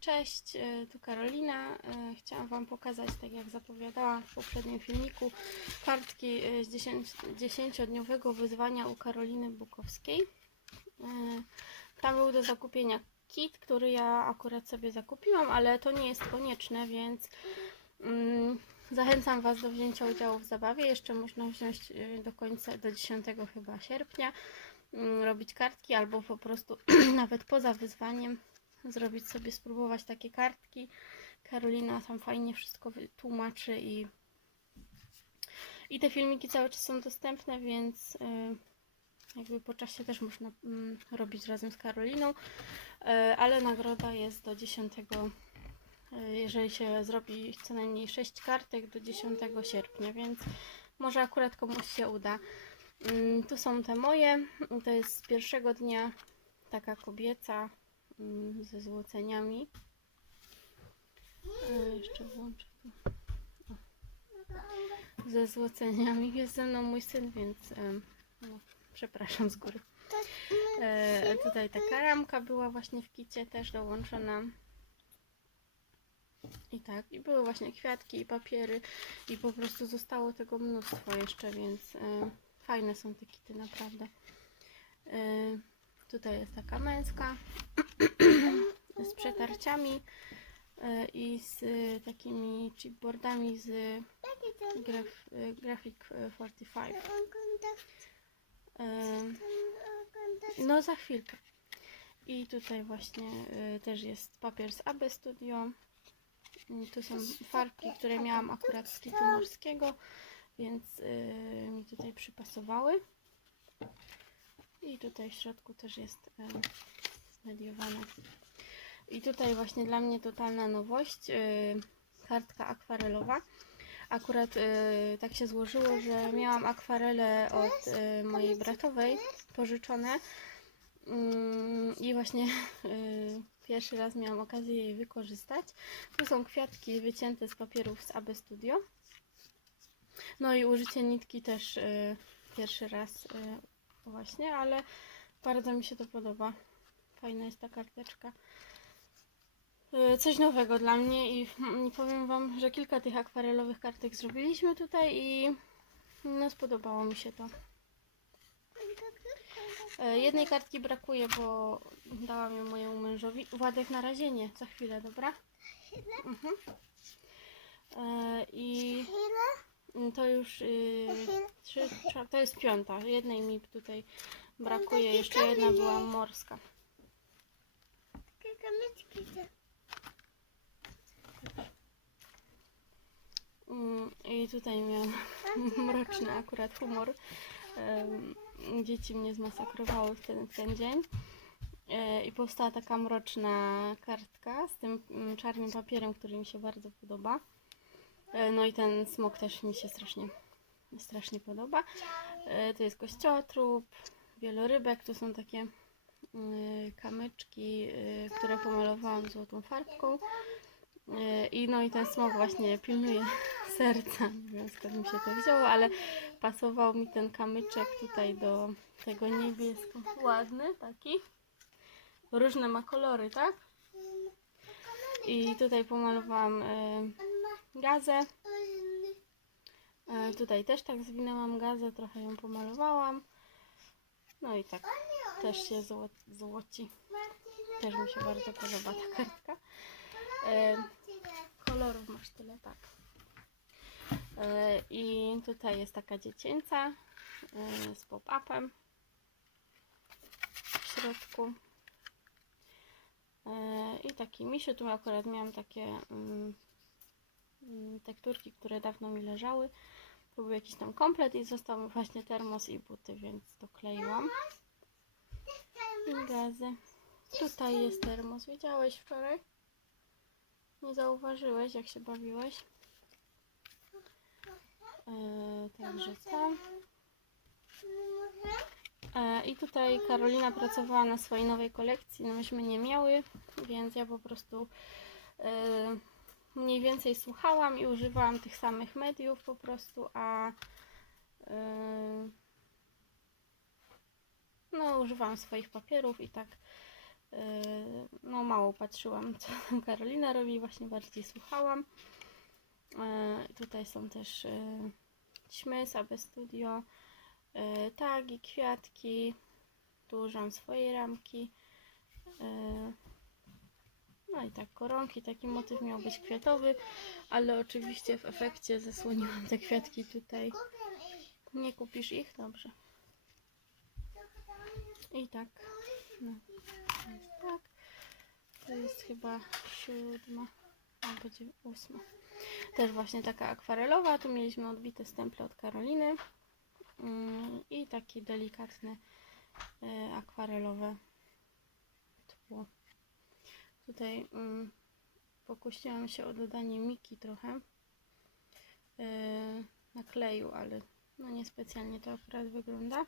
Cześć, e, tu Karolina. E, Chciałam Wam pokazać, tak jak zapowiadałam w poprzednim filmiku, kartki e, z 10 10-dniowego wyzwania u Karoliny Bukowskiej. Tam był do zakupienia kit, który ja akurat sobie zakupiłam, ale to nie jest konieczne, więc mm, zachęcam Was do wzięcia udziału w zabawie. Jeszcze można wziąć do końca, do 10 chyba sierpnia, mm, robić kartki albo po prostu nawet poza wyzwaniem zrobić sobie, spróbować takie kartki. Karolina tam fajnie wszystko tłumaczy i, i te filmiki cały czas są dostępne, więc y, jakby po czasie też można mm, robić razem z Karoliną, Y, ale nagroda jest do 10, y, jeżeli się zrobi co najmniej 6 kartek do 10 sierpnia, więc może akurat komuś się uda. Mm, Tu są te moje, to jest z pierwszego dnia taka kobieca, ze złoceniami. E, Jeszcze włączę tu. Ze złoceniami. Jest ze mną mój syn, więc no, przepraszam z góry. E, tutaj taka ramka była właśnie w kicie też dołączona. I tak, i były właśnie kwiatki i papiery i po prostu zostało tego mnóstwo jeszcze, więc e, fajne są te kity naprawdę. Tutaj jest taka męska z przetarciami e, i z e, takimi chipboardami z graf, e, Graphic e, 45. E, No za chwilkę. I tutaj właśnie też jest papier z AB Studio. I Tu są farbki, które miałam akurat z kitu morskiego, więc mi tutaj przypasowały. I tutaj w środku też jest e, mediowane. I tutaj właśnie dla mnie totalna nowość, y, kartka akwarelowa. Akurat y, tak się złożyło, że miałam akwarele od mojej bratowej pożyczone Mm, i właśnie pierwszy raz miałam okazję jej wykorzystać. Tu są kwiatki wycięte z papierów z AB Studio. No i użycie nitki też pierwszy raz właśnie, ale bardzo mi się to podoba. Fajna jest ta karteczka. Y, Coś nowego dla mnie i mm, powiem Wam, że kilka tych akwarelowych kartek zrobiliśmy tutaj i no spodobało mi się to. E, Jednej kartki brakuje, bo dałam ją mojemu mężowi. Władek na razie nie, za chwilę, dobra? Mhm. E, I to już y, trzy, to jest piąta. Jednej mi tutaj brakuje, jeszcze jedna była morska. Mm, I tutaj miałam mroczny akurat humor. Dzieci mnie zmasakrowały w ten, w ten dzień. E, I powstała taka mroczna kartka z tym mm, czarnym papierem, który mi się bardzo podoba. E, No i ten smok też mi się strasznie, strasznie podoba. E, To jest kościotrup, wielorybek, tu są takie y, kamyczki, które pomalowałam złotą farbką. I no i ten smok właśnie pilnuje serca. Nie wiem skąd mi się to wzięło, ale pasował mi ten kamyczek tutaj do tego niebiesko. Ładny taki. Różne ma kolory, tak? I tutaj pomalowałam gazę. Y, tutaj też tak zwinęłam gazę, trochę ją pomalowałam. No i tak też się zło, złoci. Też mi się bardzo podoba ta kartka. E, kolorów masz tyle, tak. E, I tutaj jest taka dziecięca e, z pop-upem w środku. E, I taki misiu. Tu akurat miałam takie mm, tekturki, które dawno mi leżały. To był jakiś tam komplet i został właśnie termos i buty, więc to kleiłam. I gazy. Tutaj jest termos. Widziałeś wczoraj? Nie zauważyłeś, jak się bawiłeś. E, także co? E, I tutaj Karolina pracowała na swojej nowej kolekcji, no myśmy nie miały, więc ja po prostu e, mniej więcej słuchałam i używałam tych samych mediów po prostu, a e, no używałam swoich papierów i tak no mało patrzyłam, co tam Karolina robi, właśnie bardziej słuchałam. E, tutaj są też e, ćmy, Sabe Studio, e, tagi, kwiatki. Tu użyłam swojej ramki. E, no i tak, koronki, taki motyw miał być kwiatowy, ale oczywiście w efekcie zasłoniłam te kwiatki tutaj. Nie kupisz ich? Dobrze. I tak. No, tak. To jest chyba siódma, albo ósma. Też właśnie taka akwarelowa. Tu mieliśmy odbite stemple od Karoliny. Mm, I takie delikatne e, akwarelowe tło. Tutaj mm, pokusiłam się o dodanie miki trochę e, na kleju, ale no niespecjalnie to akurat wygląda.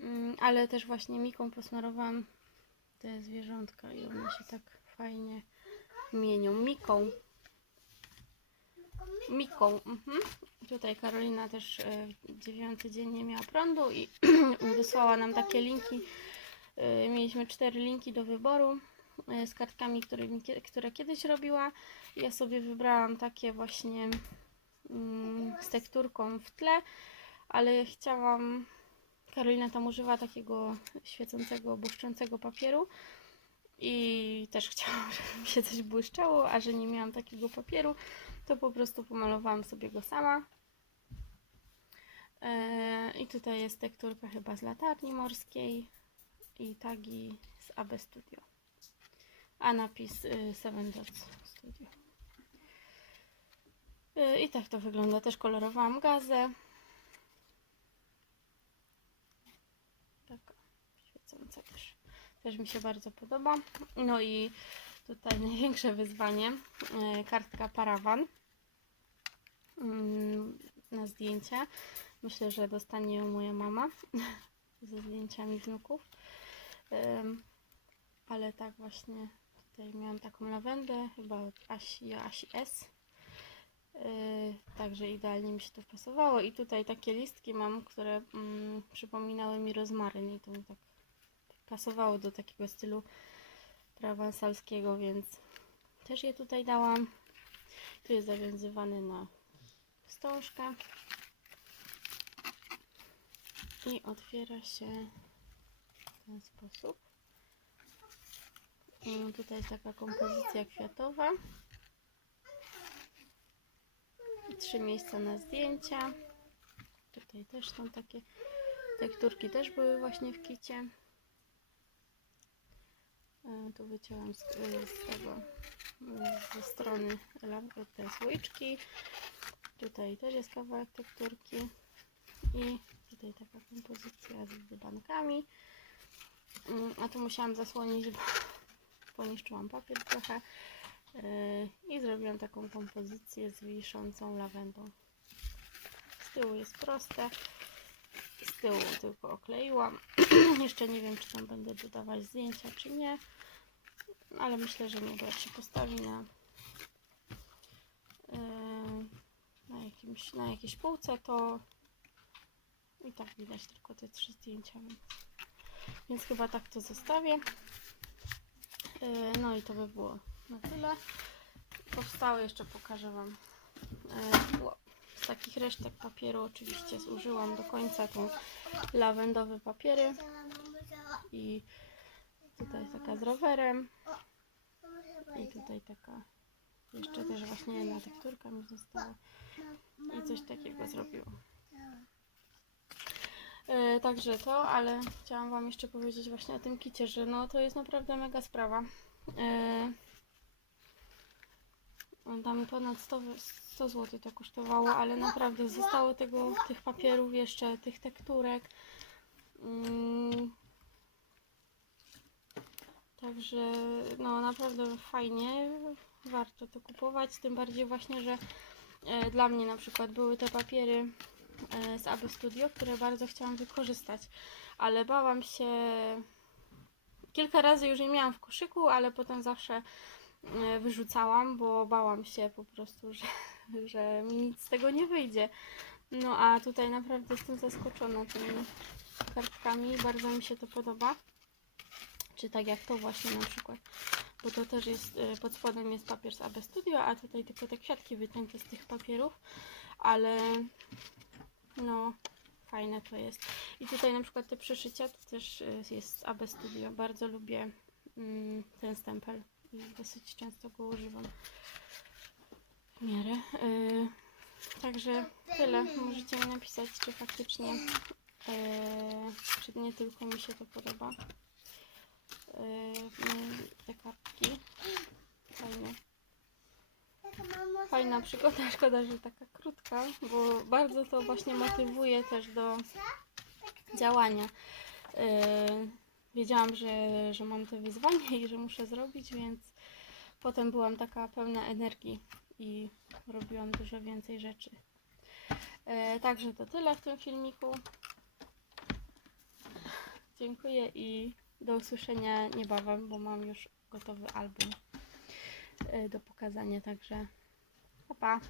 Mm, ale też właśnie miką posmarowałam te zwierzątka i one się tak fajnie mienią. Miką. Miką. Mhm. Tutaj Karolina też e, dziewiąty dzień nie miała prądu i wysłała nam takie linki. E, Mieliśmy cztery linki do wyboru z kartkami, które, które kiedyś robiła. Ja sobie wybrałam takie właśnie mm, z tekturką w tle, ale chciałam Karolina tam używa takiego świecącego, błyszczącego papieru i też chciałam, żeby się coś błyszczało, a że nie miałam takiego papieru, to po prostu pomalowałam sobie go sama. Eee, I tutaj jest tekturka chyba z latarni morskiej i tagi z AB Studio. A napis y, Seven Dots Studio. Y, I tak to wygląda. Też kolorowałam gazę. taka świecąca też. Też mi się bardzo podoba. No i tutaj największe wyzwanie, e, kartka parawan mm, na zdjęcia. Myślę, że dostanie ją moja mama ze zdjęciami wnuków. Ale tak właśnie tutaj miałam taką lawendę, chyba od Asi, Asi S. Yy, Także idealnie mi się to pasowało. I tutaj takie listki mam, które mm, przypominały mi rozmaryn i to mi tak pasowało do takiego stylu prowansalskiego, więc też je tutaj dałam. Tu jest zawiązywany na wstążkę i otwiera się w ten sposób. Tutaj jest taka kompozycja kwiatowa trzy miejsca na zdjęcia. Tutaj też są takie tekturki, też były właśnie w kicie. E, Tu wycięłam z, e, z tego ze strony te słoiczki. Tutaj też jest kawałek tekturki i tutaj taka kompozycja z dybankami. Mm, A tu musiałam zasłonić, poniszczyłam papier trochę. Yy, i zrobiłam taką kompozycję z wiszącą lawendą. Z tyłu jest proste, z tyłu tylko okleiłam. Jeszcze nie wiem, czy tam będę dodawać zdjęcia, czy nie, ale myślę, że nie, bo jak się postawi na, yy, na, jakimś, na jakiejś półce, to i tak widać tylko te trzy zdjęcia, więc chyba tak to zostawię. Yy, No i to by było na tyle. Powstały jeszcze pokażę Wam. e, Z takich resztek papieru oczywiście zużyłam do końca tą lawendowe papiery i tutaj taka z rowerem i tutaj taka jeszcze też właśnie jedna tekturka mi została i coś takiego zrobiłam. E, Także to, ale chciałam Wam jeszcze powiedzieć właśnie o tym kicie, że no to jest naprawdę mega sprawa. E, Tam ponad 100, 100 zł to kosztowało, ale naprawdę zostało tego, tych papierów jeszcze, tych tekturek. Mm. Także no naprawdę fajnie, warto to kupować, tym bardziej właśnie, że e, dla mnie na przykład były te papiery z AB Studio, które bardzo chciałam wykorzystać, ale bałam się, kilka razy już je miałam w koszyku, ale potem zawsze e, wyrzucałam, bo bałam się po prostu, że, że mi nic z tego nie wyjdzie. No a tutaj naprawdę jestem zaskoczona tymi kartkami, bardzo mi się to podoba. Czy tak jak to właśnie na przykład. Bo to też jest, y, pod spodem jest papier z AB Studio, a tutaj tylko te kwiatki wycięte z tych papierów. Ale no, fajne to jest. I tutaj na przykład te przeszycia to też y, jest z AB Studio. Bardzo lubię mm, ten stempel i dosyć często go używam w miarę. Y, także tyle. Możecie mi napisać, czy faktycznie y, czy nie tylko mi się to podoba. Y, mm, te kartki. Fajne. Fajna przygoda, szkoda, że taka krótka, bo bardzo to właśnie motywuje też do działania. Yy, wiedziałam, że, że mam to wyzwanie i że muszę zrobić, więc potem byłam taka pełna energii i robiłam dużo więcej rzeczy. Yy, także to tyle w tym filmiku. Dziękuję i do usłyszenia niebawem, bo mam już gotowy album do pokazania, także pa pa!